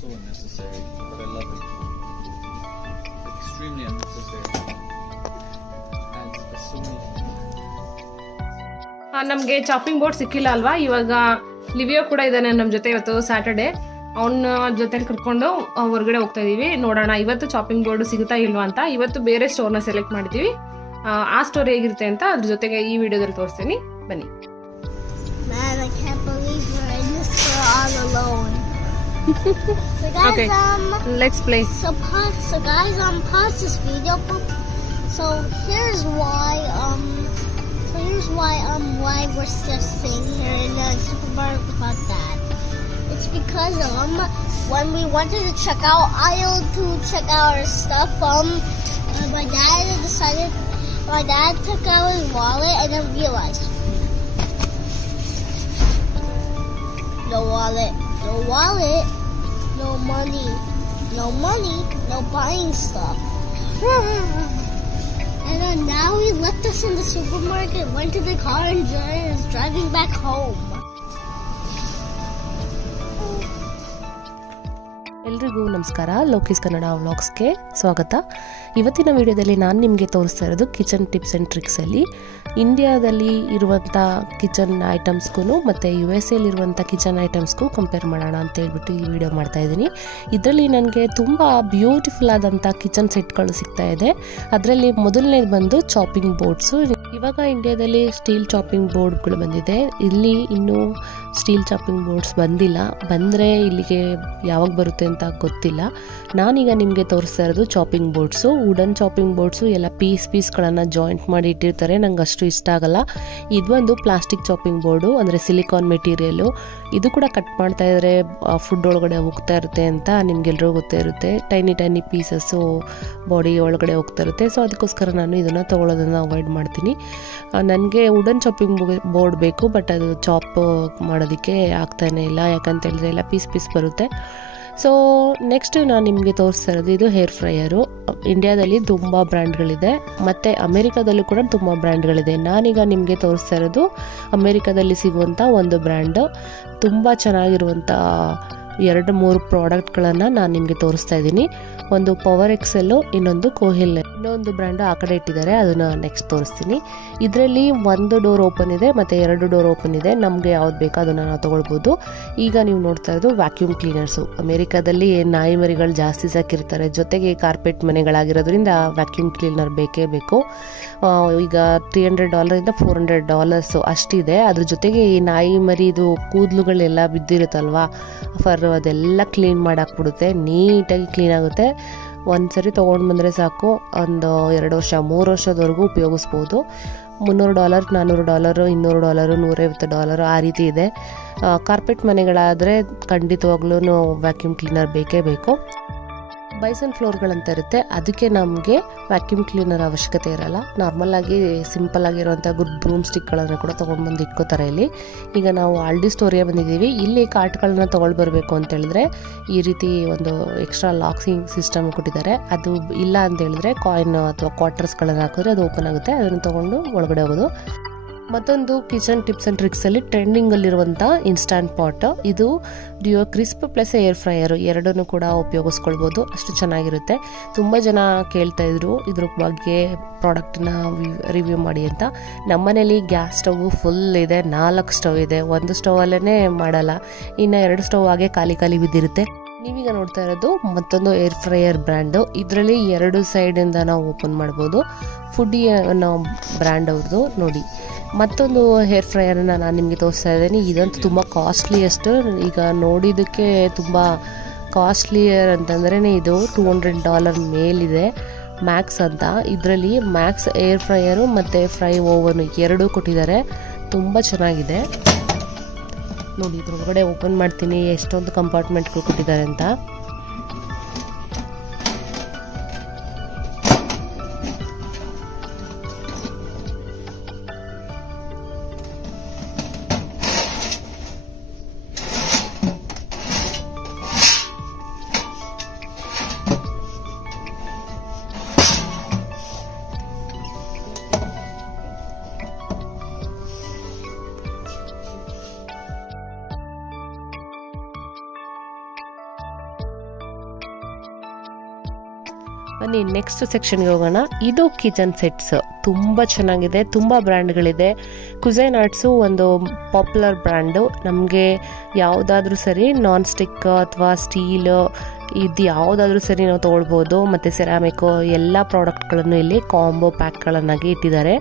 so unnecessary, but I love it. Extremely unnecessary. And there's so many. ನಮಗೆ chopping board ಸಿಕ್ಕಿಲ್ಲ ಅಲ್ವಾ, ಇವಾಗ ಲಿವಿಯೋ ಕೂಡ ಇದ್ದಾನೆ ನಮ್ಮ ಜೊತೆ. ಇವತ್ತು ಸ್ಯಾಟರ್ಡೆ, ಅವನ ಜೊತೆ ಕರ್ಕೊಂಡು ಹೊರಗಡೆ ಹೋಗ್ತಾ ಇದೀವಿ. ನೋಡೋಣ ಇವತ್ತು ಚಾಪಿಂಗ್ ಬೋರ್ಡ್ ಸಿಗುತ್ತಾ ಇಲ್ವಾ ಅಂತ. ಇವತ್ತು ಬೇರೆ ಸ್ಟೋರ್ನ ಸೆಲೆಕ್ಟ್ ಮಾಡಿದ್ದೀವಿ. ಆ ಸ್ಟೋರ್ ಹೇಗಿರುತ್ತೆ ಅಂತ ಅದ್ರ ಜೊತೆಗೆ ಈ ವಿಡಿಯೋದಲ್ಲಿ ತೋರಿಸ್ತೀನಿ, ಬನ್ನಿ. Man, I can't believe we're in this store all alone. So guys, Okay, let's play. So guys, pause this video. So here's why why we're still staying here in the supermarket about that. It's because when we wanted to check out aisle to check out our stuff, my dad took out his wallet and then realized no wallet, no money, no buying stuff. And then now he left us in the supermarket, went to the car and is driving back home. ಎಲ್ರಿಗೂ ನಮಸ್ಕಾರ. ಲೋಕೀಸ್ ಕನ್ನಡ ವ್ಲಾಗ್ಸ್ಗೆ ಸ್ವಾಗತ. ಇವತ್ತಿನ ವಿಡಿಯೋದಲ್ಲಿ ನಾನು ನಿಮಗೆ ತೋರಿಸ್ತಾ ಇರೋದು kitchen tips and ಟ್ರಿಕ್ಸಲ್ಲಿ ಇಂಡಿಯಾದಲ್ಲಿ ಇರುವಂಥ ಕಿಚನ್ ಐಟಮ್ಸ್ಗೂ ಮತ್ತು USA ಕಿಚನ್ ಐಟಮ್ಸ್ಗೂ ಕಂಪೇರ್ ಮಾಡೋಣ ಅಂತ ಹೇಳ್ಬಿಟ್ಟು ಈ ವಿಡಿಯೋ ಮಾಡ್ತಾಯಿದ್ದೀನಿ. ಇದರಲ್ಲಿ ನನಗೆ ತುಂಬ ಬ್ಯೂಟಿಫುಲ್ ಆದಂಥ ಕಿಚನ್ ಸೆಟ್ಗಳು ಸಿಗ್ತಾ ಇದೆ. ಅದರಲ್ಲಿ ಮೊದಲನೇದು ಬಂದು ಚಾಪಿಂಗ್ ಬೋರ್ಡ್ಸು. ಇವಾಗ ಇಂಡಿಯಾದಲ್ಲಿ ಸ್ಟೀಲ್ ಚಾಪಿಂಗ್ ಬೋರ್ಡ್ಗಳು ಬಂದಿದೆ. ಇಲ್ಲಿ ಇನ್ನೂ ಸ್ಟೀಲ್ ಚಾಪಿಂಗ್ ಬೋರ್ಡ್ಸ್ ಬಂದಿಲ್ಲ. ಬಂದರೆ ಇಲ್ಲಿಗೆ ಯಾವಾಗ ಬರುತ್ತೆ ಅಂತ ಗೊತ್ತಿಲ್ಲ. ನಾನೀಗ ನಿಮಗೆ ತೋರಿಸ್ತಾ ಇರೋದು chopping boards. Wooden chopping boards ಎಲ್ಲ ಪೀಸ್ಗಳನ್ನು ಜಾಯಿಂಟ್ ಮಾಡಿ ಇಟ್ಟಿರ್ತಾರೆ. ನಂಗೆ ಅಷ್ಟು ಇಷ್ಟ ಆಗಲ್ಲ. ಇದೊಂದು ಪ್ಲಾಸ್ಟಿಕ್ ಚಾಪಿಂಗ್ ಬೋರ್ಡು, ಅಂದರೆ ಸಿಲಿಕಾನ್ ಮೆಟೀರಿಯಲು. ಇದು ಕೂಡ ಕಟ್ ಮಾಡ್ತಾ ಇದ್ರೆ ಫುಡ್ ಒಳಗಡೆ ಹೋಗ್ತಾ ಇರುತ್ತೆ ಅಂತ ನಿಮ್ಗೆಲ್ರಿಗೂ ಗೊತ್ತೇ ಇರುತ್ತೆ. ಟೈನಿ ಪೀಸಸ್ಸು ಬಾಡಿ ಒಳಗಡೆ ಹೋಗ್ತಾ ಇರುತ್ತೆ. ಸೊ ಅದಕ್ಕೋಸ್ಕರ ನಾನು ಇದನ್ನು ತೊಗೊಳೋದನ್ನು ಅವಾಯ್ಡ್ ಮಾಡ್ತೀನಿ. ನನಗೆ ವುಡನ್ ಚಾಪಿಂಗ್ ಬೋರ್ಡ್ ಬೇಕು, ಬಟ್ ಅದು ಚಾಪ್ ಮಾಡೋದಕ್ಕೆ ಆಗ್ತಾನೆ ಇಲ್ಲ. ಯಾಕಂತ ಹೇಳಿದ್ರೆ ಎಲ್ಲ ಪೀಸ್ ಬರುತ್ತೆ. ಸೊ ನೆಕ್ಸ್ಟ್ ನಾನು ನಿಮಗೆ ತೋರಿಸ್ತಾ ಇರೋದು ಇದು ಹೇರ್ ಫ್ರೈಯರು. ಇಂಡಿಯಾದಲ್ಲಿ ತುಂಬ ಬ್ರ್ಯಾಂಡ್ಗಳಿದೆ, ಮತ್ತು ಅಮೇರಿಕಾದಲ್ಲೂ ಕೂಡ ತುಂಬ ಬ್ರ್ಯಾಂಡ್ಗಳಿದೆ. ನಾನೀಗ ನಿಮಗೆ ತೋರಿಸ್ತಾ ಇರೋದು ಅಮೇರಿಕಾದಲ್ಲಿ ಸಿಗುವಂಥ ಒಂದು ಬ್ರ್ಯಾಂಡು. ತುಂಬ ಚೆನ್ನಾಗಿರುವಂಥ 2-3 ಪ್ರಾಡಕ್ಟ್ಗಳನ್ನು ನಾನು ನಿಮಗೆ ತೋರಿಸ್ತಾ ಇದ್ದೀನಿ. ಒಂದು ಪವರ್ ಎಕ್ಸೆಲ್ಲು, ಇನ್ನೊಂದು ಕೋಹಿಲ್. ಇನ್ನೊಂದು ಬ್ರ್ಯಾಂಡು ಆ ಕಡೆ ಇಟ್ಟಿದ್ದಾರೆ, ಅದನ್ನು ನೆಕ್ಸ್ಟ್ ತೋರಿಸ್ತೀನಿ. ಇದರಲ್ಲಿ 1 ಡೋರ್ ಓಪನ್ ಇದೆ ಮತ್ತು 2 ಡೋರ್ ಓಪನ್ ಇದೆ. ನಮಗೆ ಯಾವ್ದು ಬೇಕೋ ಅದನ್ನು ನಾವು ತೊಗೊಳ್ಬೋದು. ಈಗ ನೀವು ನೋಡ್ತಾ ಇರೋದು ವ್ಯಾಕ್ಯೂಮ್ ಕ್ಲೀನರ್ಸು. ಅಮೇರಿಕಾದಲ್ಲಿ ನಾಯಿ ಮರಿಗಳು ಜಾಸ್ತಿ ಸಾಕಿರ್ತಾರೆ, ಜೊತೆಗೆ ಕಾರ್ಪೆಟ್ ಮನೆಗಳಾಗಿರೋದ್ರಿಂದ ವ್ಯಾಕ್ಯೂಮ್ ಕ್ಲೀನರ್ ಬೇಕೇ ಬೇಕು. ಈಗ $300 $400 ಅಷ್ಟಿದೆ. ಅದ್ರ ಜೊತೆಗೆ ಈ ನಾಯಿ ಮರಿದು ಕೂದಲುಗಳೆಲ್ಲ ಬಿದ್ದಿರುತ್ತಲ್ವಾ, ಅದೆಲ್ಲ ಕ್ಲೀನ್ ಮಾಡಾಕ್ಬಿಡುತ್ತೆ. ನೀಟಾಗಿ ಕ್ಲೀನ್ ಆಗುತ್ತೆ. ಒಂದ್ಸರಿ ತೊಗೊಂಡು ಬಂದರೆ ಸಾಕು, ಒಂದು 2 ವರ್ಷ 3 ವರ್ಷದವರೆಗೂ ಉಪಯೋಗಿಸ್ಬೋದು. $300 $400 $200 $150 ಆ ರೀತಿ ಇದೆ. ಕಾರ್ಪೆಟ್ ಮನೆಗಳಾದರೆ ಖಂಡಿತವಾಗ್ಲೂ ವ್ಯಾಕ್ಯೂಮ್ ಕ್ಲೀನರ್ ಬೇಕೇ ಬೇಕು. ಬೈಸನ್ ಫ್ಲೋರ್ಗಳಂತ ಇರುತ್ತೆ, ಅದಕ್ಕೆ ನಮಗೆ ವ್ಯಾಕ್ಯೂಮ್ ಕ್ಲೀನರ್ ಅವಶ್ಯಕತೆ ಇರಲ್ಲ. ನಾರ್ಮಲಾಗಿ ಸಿಂಪಲ್ ಆಗಿರುವಂಥ ಗುಡ್ ಬ್ರೂಮ್ ಸ್ಟಿಕ್ಗಳನ್ನು ಕೂಡ ತೊಗೊಂಡು ಬಂದು ಇಟ್ಕೋತಾರೆ ಇಲ್ಲಿ. ಈಗ ನಾವು ಆಲ್ಡಿ ಸ್ಟೋರಿಗೆ ಬಂದಿದ್ದೀವಿ. ಇಲ್ಲಿ ಕಾರ್ಟ್ಗಳನ್ನ ತೊಗೊಳ್ಬರ್ಬೇಕು ಅಂತ ಹೇಳಿದ್ರೆ ಈ ರೀತಿ ಒಂದು ಎಕ್ಸ್ಟ್ರಾ ಲಾಕಿಂಗ್ ಸಿಸ್ಟಮ್ ಕೊಟ್ಟಿದ್ದಾರೆ. ಅದು ಇಲ್ಲ ಅಂತ ಹೇಳಿದ್ರೆ ಕಾಯಿನ್ ಅಥವಾ ಕ್ವಾರ್ಟರ್ಸ್ಗಳನ್ನು ಹಾಕಿದ್ರೆ ಅದು ಓಪನ್ ಆಗುತ್ತೆ. ಅದನ್ನು ತೊಗೊಂಡು ಒಳಗಡೆ ಹೋಗೋದು. ಮತ್ತೊಂದು ಕಿಚನ್ ಟಿಪ್ಸ್ ಆ್ಯಂಡ್ ಟ್ರಿಕ್ಸಲ್ಲಿ ಟ್ರೆಂಡಿಂಗಲ್ಲಿರುವಂಥ ಇನ್ಸ್ಟಾಂಟ್ ಪಾಟ್. ಇದು duo crisp plus air fryer ಎರಡನ್ನೂ ಕೂಡ ಉಪಯೋಗಿಸ್ಕೊಳ್ಬೋದು. ಅಷ್ಟು ಚೆನ್ನಾಗಿರುತ್ತೆ. ತುಂಬ ಜನ ಕೇಳ್ತಾ ಇದ್ರು ಇದ್ರ ಬಗ್ಗೆ ಪ್ರಾಡಕ್ಟನ್ನ ರಿವ್ಯೂ ಮಾಡಿ ಅಂತ. ನಮ್ಮನೇಲಿ ಗ್ಯಾಸ್ ಸ್ಟವ್ ಫುಲ್ ಇದೆ, 4 ಸ್ಟವ್ ಇದೆ. ಒಂದು ಸ್ಟವಲ್ಲೇ ಮಾಡಲ್ಲ, ಇನ್ನು 2 ಸ್ಟವ್ ಹಾಗೆ ಖಾಲಿ ಬಿದ್ದಿರುತ್ತೆ. ನೀವೀಗ ನೋಡ್ತಾ ಇರೋದು ಮತ್ತೊಂದು ಏರ್ ಫ್ರೈಯರ್ ಬ್ರ್ಯಾಂಡು. ಇದರಲ್ಲಿ 2 ಸೈಡಿಂದ ನಾವು ಓಪನ್ ಮಾಡ್ಬೋದು. ಫುಡ್ಡಿ ಅನ್ನೋ ಬ್ರ್ಯಾಂಡ್ ಅವ್ರದ್ದು ನೋಡಿ. ಮತ್ತೊಂದು ಹೇರ್ ಫ್ರೈಯರನ್ನು ನಾನು ನಿಮಗೆ ತೋರಿಸ್ತಾ ಇದ್ದೀನಿ. ಇದಂತೂ ತುಂಬ ಕಾಸ್ಟ್ಲಿಯಷ್ಟು. ಈಗ ನೋಡಿದ್ದಕ್ಕೆ ತುಂಬ ಕಾಸ್ಟ್ಲಿಯರ್ ಅಂತಂದ್ರೇ ಇದು $200 ಮೇಲಿದೆ. ಮ್ಯಾಕ್ಸ್ ಅಂತ. ಇದರಲ್ಲಿ ಮ್ಯಾಕ್ಸ್ ಏರ್ ಫ್ರೈಯರು ಮತ್ತು ಫ್ರೈ ಓವನು 2 ಕೊಟ್ಟಿದ್ದಾರೆ. ತುಂಬ ಚೆನ್ನಾಗಿದೆ ನೋಡಿ. ಇದ್ರೊಳಗಡೆ ಓಪನ್ ಮಾಡ್ತೀನಿ, ಎಷ್ಟೊಂದು ಕಂಪಾರ್ಟ್ಮೆಂಟ್ಗಳು ಕೊಟ್ಟಿದ್ದಾರೆ ಅಂತ. ಬನ್ನಿ ನೆಕ್ಸ್ಟ್ ಸೆಕ್ಷನ್ಗೆ ಹೋಗೋಣ. ಇದು ಕಿಚನ್ ಸೆಟ್ಸ್ ತುಂಬ ಚೆನ್ನಾಗಿದೆ, ತುಂಬ ಬ್ರ್ಯಾಂಡ್ಗಳಿದೆ. ಕುಸೈನ್ ಆರ್ಟ್ಸು ಒಂದು ಪಾಪ್ಯುಲರ್ ಬ್ರ್ಯಾಂಡು. ನಮಗೆ ಯಾವುದಾದ್ರೂ ಸರಿ ನಾನ್ ಸ್ಟಿಕ್ ಅಥವಾ ಸ್ಟೀಲ್ ಇದು ಯಾವುದಾದ್ರೂ ಸರಿ ನಾವು ತೊಗೊಳ್ಬೋದು. ಮತ್ತು ಸೆರಾಮಿಕ್ಕು ಎಲ್ಲ ಪ್ರಾಡಕ್ಟ್ಗಳನ್ನು ಇಲ್ಲಿ ಕಾಂಬೋ ಪ್ಯಾಕ್ಗಳನ್ನಾಗಿ ಇಟ್ಟಿದ್ದಾರೆ.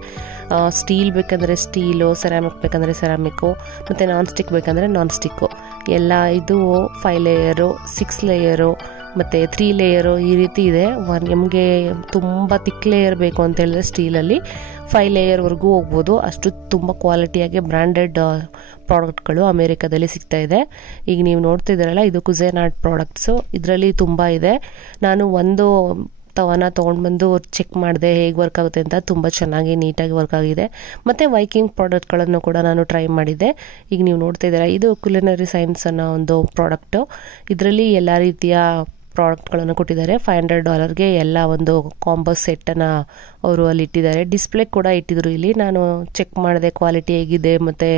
ಸ್ಟೀಲ್ ಬೇಕಂದರೆ ಸ್ಟೀಲು, ಸೆರಾಮಿಕ್ ಬೇಕಂದರೆ ಸೆರಾಮಿಕ್ಕು, ಮತ್ತು ನಾನ್ ಸ್ಟಿಕ್ ಬೇಕಂದರೆ ನಾನ್ ಸ್ಟಿಕ್ಕು ಎಲ್ಲ. ಇದು 5 ಲೇಯರು, 6 ಲೇಯರು ಮತ್ತು 3 ಲೇಯರು ಈ ರೀತಿ ಇದೆ. ನಮಗೆ ತುಂಬ ತಿಕ್ ಲೇಯರ್ ಬೇಕು ಅಂತ ಹೇಳಿದ್ರೆ ಸ್ಟೀಲಲ್ಲಿ 5 ಲೇಯರ್ವರೆಗೂ ಹೋಗ್ಬೋದು. ಅಷ್ಟು ತುಂಬ ಕ್ವಾಲಿಟಿಯಾಗಿ ಬ್ರ್ಯಾಂಡೆಡ್ ಪ್ರಾಡಕ್ಟ್ಗಳು ಅಮೇರಿಕಾದಲ್ಲಿ ಸಿಗ್ತಾ ಇದೆ. ಈಗ ನೀವು ನೋಡ್ತಿದ್ದೀರಲ್ಲ, ಇದು ಕುಸೈನ್ ಆರ್ಟ್ ಪ್ರಾಡಕ್ಟ್ಸು. ಇದರಲ್ಲಿ ತುಂಬ ಇದೆ. ನಾನು ಒಂದು ತವನ ತೊಗೊಂಡು ಬಂದು ಚೆಕ್ ಮಾಡಿದೆ ಹೇಗೆ ವರ್ಕ್ ಆಗುತ್ತೆ ಅಂತ. ತುಂಬ ಚೆನ್ನಾಗಿ ನೀಟಾಗಿ ವರ್ಕ್ ಆಗಿದೆ. ಮತ್ತು ವೈಕಿಂಗ್ ಪ್ರಾಡಕ್ಟ್ಗಳನ್ನು ಕೂಡ ನಾನು ಟ್ರೈ ಮಾಡಿದ್ದೆ. ಈಗ ನೀವು ನೋಡ್ತಾ ಇದ್ದೀರಾ, ಇದು ಕುಲಿನರಿ ಸೈನ್ಸ್ ಅನ್ನೋ ಒಂದು ಪ್ರಾಡಕ್ಟು. ಇದರಲ್ಲಿ ಎಲ್ಲ ರೀತಿಯ ಪ್ರಾಡಕ್ಟ್ಗಳನ್ನು ಕೊಟ್ಟಿದ್ದಾರೆ. $500ಗೆ ಎಲ್ಲ ಒಂದು ಕಾಂಬೋ ಸೆಟ್ಟನ್ನು ಅವರು ಅಲ್ಲಿ ಇಟ್ಟಿದ್ದಾರೆ. ಡಿಸ್ಪ್ಲೇ ಕೂಡ ಇಟ್ಟಿದ್ರು ಇಲ್ಲಿ. ನಾನು ಚೆಕ್ ಮಾಡಿದೆ ಕ್ವಾಲಿಟಿ ಹೇಗಿದೆ. ಮತ್ತು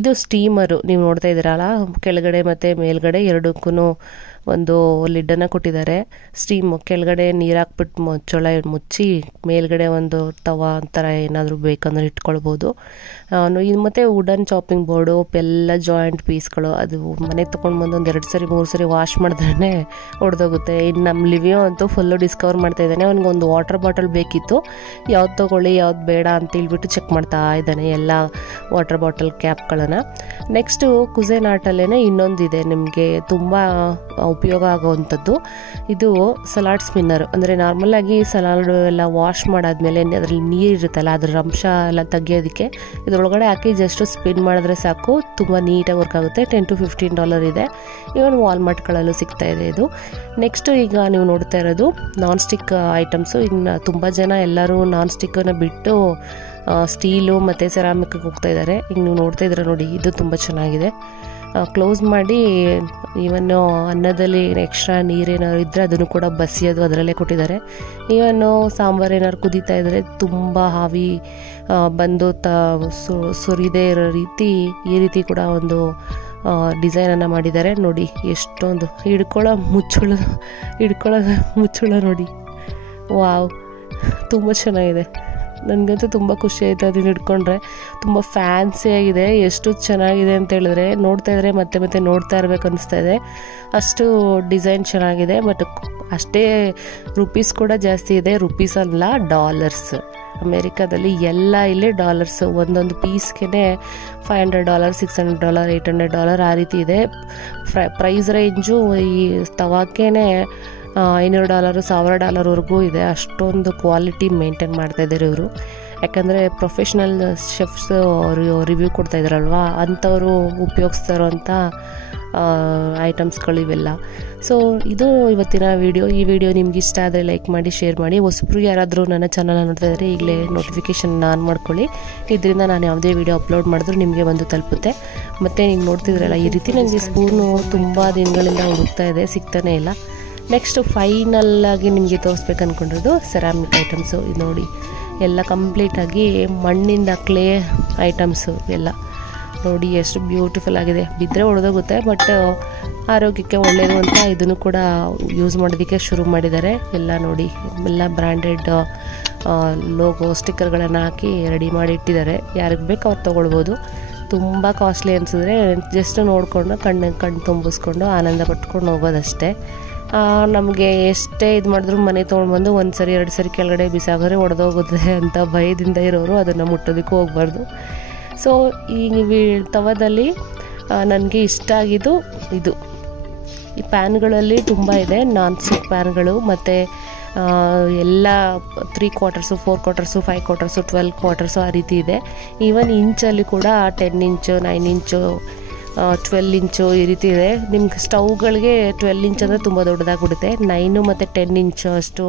ಇದು ಸ್ಟೀಮರು ನೀವು ನೋಡ್ತಾ ಇದ್ದೀರಲ್ಲ, ಕೆಳಗಡೆ ಮತ್ತು ಮೇಲ್ಗಡೆ ಎರಡಕ್ಕೂ ಒಂದು ಲಿಡ್ಡನ್ನು ಕೊಟ್ಟಿದ್ದಾರೆ. ಸ್ಟೀಮ್ ಕೆಳಗಡೆ ನೀರು ಹಾಕ್ಬಿಟ್ಟು ಮುಚ್ಚಳ ಮುಚ್ಚಿ ಮೇಲ್ಗಡೆ ಒಂದು ತವಾ ಥರ ಏನಾದರೂ ಬೇಕಂದ್ರೆ ಇಟ್ಕೊಳ್ಬೋದು. ಇದು ಮತ್ತು ವುಡನ್ ಚಾಪಿಂಗ್ ಬೋರ್ಡು, ಎಲ್ಲ ಜಾಯಿಂಟ್ ಪೀಸ್ಗಳು. ಅದು ಮನೆಗೆ ತೊಗೊಂಡು ಬಂದು ಒಂದು 2 ಸರಿ 3 ಸರಿ ವಾಶ್ ಮಾಡಿದ್ರೇ ಹೊಡೆದೋಗುತ್ತೆ. ಇನ್ನು ನಮ್ಮ ಲಿವಿಯೋ ಅಂತೂ ಫುಲ್ಲು ಡಿಸ್ಕವರ್ ಮಾಡ್ತಾ ಇದ್ದಾನೆ. ಅವ್ನಿಗೊಂದು ವಾಟರ್ ಬಾಟಲ್ ಬೇಕಿತ್ತು, ಯಾವ್ದು ತೊಗೊಳ್ಳಿ ಯಾವ್ದು ಬೇಡ ಅಂತ ಹೇಳ್ಬಿಟ್ಟು ಚೆಕ್ ಮಾಡ್ತಾ ಇದ್ದಾನೆ ಎಲ್ಲ ವಾಟರ್ ಬಾಟಲ್ ಕ್ಯಾಪ್ಗಳನ್ನು. ನೆಕ್ಸ್ಟು ಕುಸೈನ್ ಆರ್ಟಲ್ಲೇ ಇನ್ನೊಂದಿದೆ ನಿಮಗೆ ತುಂಬ ಉಪಯೋಗ ಆಗೋವಂಥದ್ದು. ಇದು ಸಲಾಡ್ ಸ್ಪಿನ್ನರ್. ಅಂದರೆ ನಾರ್ಮಲಾಗಿ ಸಲಾಡ್ ಎಲ್ಲ ವಾಶ್ ಮಾಡಾದ್ಮೇಲೆ ಅದರಲ್ಲಿ ನೀರು ಇರುತ್ತಲ್ಲ, ಅದರ ಅಂಶ ಎಲ್ಲ ತೆಗಿಯೋದಕ್ಕೆ ಇದರೊಳಗಡೆ ಹಾಕಿ ಜಸ್ಟ್ ಸ್ಪಿನ್ ಮಾಡಿದ್ರೆ ಸಾಕು, ತುಂಬ ನೀಟಾಗಿ ವರ್ಕ್ ಆಗುತ್ತೆ. $10 to $15 ಇದೆ. ಇವನ್ ವಾಲ್ಮಾರ್ಟ್ಗಳಲ್ಲೂ ಸಿಗ್ತಾ ಇದೆ ಇದು. ನೆಕ್ಸ್ಟು ಈಗ ನೀವು ನೋಡ್ತಾ ಇರೋದು ನಾನ್ ಸ್ಟಿಕ್ ಐಟಮ್ಸು. ಇನ್ನು ತುಂಬ ಜನ ಎಲ್ಲರೂ ನಾನ್ ಸ್ಟಿಕ್ಕನ್ನು ಬಿಟ್ಟು ಸ್ಟೀಲು ಮತ್ತು ಸೆರಾಮಿಕ್ಗೆ ಹೋಗ್ತಾ ಇದ್ದಾರೆ. ಈಗ ನೀವು ನೋಡ್ತಾ ಇದ್ದೀರ ನೋಡಿ, ಇದು ತುಂಬ ಚೆನ್ನಾಗಿದೆ. ಕ್ಲೋಸ್ ಮಾಡಿ ಇವನ್ನು ಅನ್ನದಲ್ಲಿ ಎಕ್ಸ್ಟ್ರಾ ನೀರೇನಾದ್ರು ಇದ್ದರೆ ಅದನ್ನು ಕೂಡ ಬಸಿಯೋದು ಅದರಲ್ಲೇ ಕೊಟ್ಟಿದ್ದಾರೆ. ಇವನ್ನು ಸಾಂಬಾರು ಏನಾದ್ರು ಕುದೀತಾ ಇದ್ದರೆ ತುಂಬ ಹಾವಿ ಬಂದು ಸುರಿದೇ ಇರೋ ರೀತಿ ಈ ರೀತಿ ಕೂಡ ಒಂದು ಡಿಸೈನನ್ನು ಮಾಡಿದ್ದಾರೆ. ನೋಡಿ ಎಷ್ಟೊಂದು ಹಿಡ್ಕೊಳ್ಳೋ ಮುಚ್ಚಳ ನೋಡಿ. ವಾವ್, ತುಂಬ ಚೆನ್ನಾಗಿದೆ. ನನಗಂತೂ ತುಂಬ ಖುಷಿ ಆಯಿತು ಅದನ್ನು ಹಿಡ್ಕೊಂಡ್ರೆ. ತುಂಬ ಫ್ಯಾನ್ಸಿಯಾಗಿದೆ. ಎಷ್ಟು ಚೆನ್ನಾಗಿದೆ ಅಂತ ಹೇಳಿದ್ರೆ ನೋಡ್ತಾ ಇದ್ರೆ ಮತ್ತೆ ಮತ್ತೆ ನೋಡ್ತಾ ಇರಬೇಕು ಅನಿಸ್ತಾ ಇದೆ. ಅಷ್ಟು ಡಿಸೈನ್ ಚೆನ್ನಾಗಿದೆ. ಬಟ್ ಅಷ್ಟೇ ರುಪೀಸ್ ಕೂಡ ಜಾಸ್ತಿ ಇದೆ. ರುಪೀಸ್ ಅಲ್ಲ, ಡಾಲರ್ಸ್. ಅಮೇರಿಕಾದಲ್ಲಿ ಎಲ್ಲ ಇಲ್ಲಿ ಡಾಲರ್ಸು. ಒಂದೊಂದು ಪೀಸ್ಗೆ $500, $600, $800 ಆ ರೀತಿ ಇದೆ. ಪ್ರೈಸ್ ರೇಂಜು ಈ ತವಾಕೇ $500, $1000ವರೆಗೂ ಇದೆ. ಅಷ್ಟೊಂದು ಕ್ವಾಲಿಟಿ ಮೇಂಟೈನ್ ಮಾಡ್ತಾ ಇದ್ದಾರೆ ಇವರು. ಯಾಕಂದರೆ ಪ್ರೊಫೆಷ್ನಲ್ ಶೆಫ್ಸ್ ರಿವ್ಯೂ ಕೊಡ್ತಾ ಇದ್ದಾರಲ್ವ, ಅಂಥವರು ಉಪಯೋಗಿಸ್ತಾ ಇರೋವಂಥ ಐಟಮ್ಸ್ಗಳು ಇವೆಲ್ಲ. ಸೊ ಇದು ಇವತ್ತಿನ ವಿಡಿಯೋ. ಈ ವಿಡಿಯೋ ನಿಮ್ಗೆ ಇಷ್ಟ ಆದರೆ ಲೈಕ್ ಮಾಡಿ, ಶೇರ್ ಮಾಡಿ. ಹೊಸಬ್ರು ಯಾರಾದರೂ ನನ್ನ ಚಾನಲ್ನ ನೋಡ್ತಾ ಇದ್ದರೆ ಈಗಲೇ ನೋಟಿಫಿಕೇಷನ್ ಆನ್ ಮಾಡ್ಕೊಳ್ಳಿ. ಇದರಿಂದ ನಾನು ಯಾವುದೇ ವಿಡಿಯೋ ಅಪ್ಲೋಡ್ ಮಾಡಿದ್ರೂ ನಿಮಗೆ ಒಂದು ತಲುಪುತ್ತೆ. ಮತ್ತು ನೀವು ನೋಡ್ತಿದ್ರಲ್ಲ, ಈ ರೀತಿ ನನಗೆ ಸ್ಪೂನು ತುಂಬ ದಿನಗಳಿಂದ ಹುಡುಕ್ತಾ ಇದೆ, ಸಿಗ್ತಾನೆ ಇಲ್ಲ. ನೆಕ್ಸ್ಟ್ ಫೈನಲ್ಲಾಗಿ ನಿಮಗೆ ತೋರಿಸ್ಬೇಕು ಅಂದ್ಕೊಂಡಿರೋದು ಸೆರಾಮಿಕ್ ಐಟಮ್ಸು. ಇದು ನೋಡಿ, ಎಲ್ಲ ಕಂಪ್ಲೀಟಾಗಿ ಮಣ್ಣಿಂದ ಕ್ಲೇ ಐಟಮ್ಸು ಎಲ್ಲ ನೋಡಿ ಎಷ್ಟು ಬ್ಯೂಟಿಫುಲ್ ಆಗಿದೆ. ಬಿದ್ದರೆ ಹೊಡೆದೋಗುತ್ತೆ, ಬಟ್ ಆರೋಗ್ಯಕ್ಕೆ ಒಳ್ಳೆಯದು ಅಂತ ಇದನ್ನು ಕೂಡ ಯೂಸ್ ಮಾಡೋದಕ್ಕೆ ಶುರು ಮಾಡಿದ್ದಾರೆ. ಎಲ್ಲ ನೋಡಿ, ಎಲ್ಲ ಬ್ರ್ಯಾಂಡೆಡ್ ಲೋಗೋ ಸ್ಟಿಕ್ಕರ್ಗಳನ್ನು ಹಾಕಿ ರೆಡಿ ಮಾಡಿ ಇಟ್ಟಿದ್ದಾರೆ. ಯಾರಿಗೆ ಬೇಕು ಅವ್ರು ತೊಗೊಳ್ಬೋದು. ತುಂಬ ಕಾಸ್ಟ್ಲಿ ಅನಿಸಿದ್ರೆ ಜಸ್ಟ್ ನೋಡಿಕೊಂಡು ಕಣ್ಣು ತುಂಬಿಸ್ಕೊಂಡು ಆನಂದ ಪಟ್ಕೊಂಡು ಹೋಗೋದಷ್ಟೇ. ನಮಗೆ ಎಷ್ಟೇ ಇದು ಮಾಡಿದ್ರು ಮನೆ ತೊಗೊಂಡ್ಬಂದು 1 ಸರಿ 2 ಸರಿ ಕೆಳಗಡೆ ಬಿಸಾಗೋರೆ ಹೊಡೆದೋಗುತ್ತೆ ಅಂತ ಭಯದಿಂದ ಇರೋರು ಅದನ್ನು ಮುಟ್ಟೋದಕ್ಕೂ ಹೋಗ್ಬಾರ್ದು. ಸೊ ಈ ತವದಲ್ಲಿ ನನಗೆ ಇಷ್ಟ ಆಗಿದ್ದು ಇದು. ಈ ಪ್ಯಾನ್ಗಳಲ್ಲಿ ತುಂಬ ಇದೆ, ನಾನ್ ಸ್ಟಿಕ್ ಪ್ಯಾನ್ಗಳು. ಮತ್ತು ಎಲ್ಲ 3 quarters, 4 quarters, 5 quarters, 12 quarters ಆ ರೀತಿ ಇದೆ. ಈವನ್ ಇಂಚಲ್ಲಿ ಕೂಡ 10 ಇಂಚು, 9 ಇಂಚು, 12 ಇಂಚು ಈ ರೀತಿ ಇದೆ. ನಿಮ್ಗೆ ಸ್ಟವ್ಗಳಿಗೆ 12 ಇಂಚ್ ಅಂದರೆ ತುಂಬ ದೊಡ್ಡದಾಗ್ಬಿಡುತ್ತೆ. 9 ಮತ್ತು 10 ಇಂಚು ಅಷ್ಟು